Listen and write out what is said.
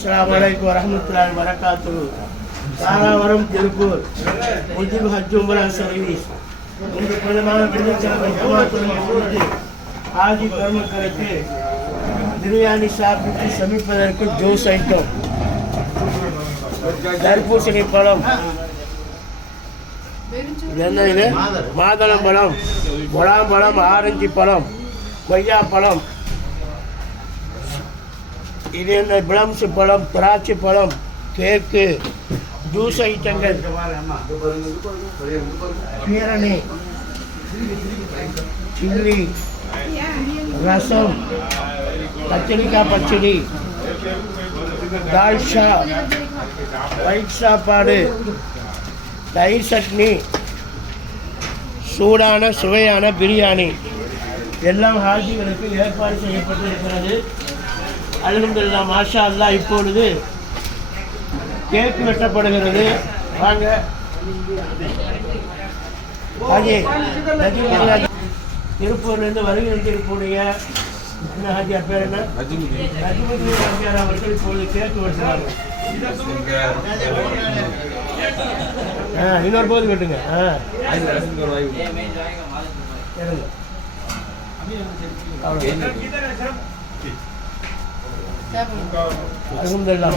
அஸ்ஸலாமு அலைக்கும் வரஹ்மத்துல்லாஹி வபரகாத்துஹு. தாராபுரம் திருப்பூர் முஜிப் ஹஜ் உம்ரா சர்வீஸ் இன்று பிரதமான வெள்ளிக்கிழமை ஜமாத்துடன் கூட்டி ஆஜி பெருமக்களுக்கு பிரியாணி சாப்பிட்டு சமைப்பதற்கு ஜூஸ் ஐட்டம், தர்பூசணி பழம், என்ன இது மாதுளம் பழம், முலாம்பழம், ஆரஞ்சு பழம், கொய்யா பழம், இது என்ன பிளம்ஸ் பழம், திராட்சை பழம், கேக்கு, ஜூஸ் ஐட்டங்கள், பீரணி, சில்லி, ரசம், கத்திரிக்காய் பச்சடி, தால்ஷா, ஒயிட் சாப்பாடு, தயிர் சட்னி, சூடான சுவையான பிரியாணி எல்லாம் ஹாஜிகளுக்கு ஏற்பாடு செய்யப்பட்டிருக்கிறது. அல்ஹம்துலில்லாஹ், மாஷா அல்லாஹ். இப்பொழுது கேக் வெட்டப்படுகிறது. வாங்க ஹாஜி திருப்பூர்லேருந்து வருகை இருக்கக்கூடிய என்ன ஹாஜியார் பேர் என்ன? நஜ்முதீன் ஹாஜியார் அவர்கள் இப்பொழுது கேக் வெட்டுறாங்க. இன்னொரு போது வெட்டுங்க. அல்ஹம்துலில்லாஹ்.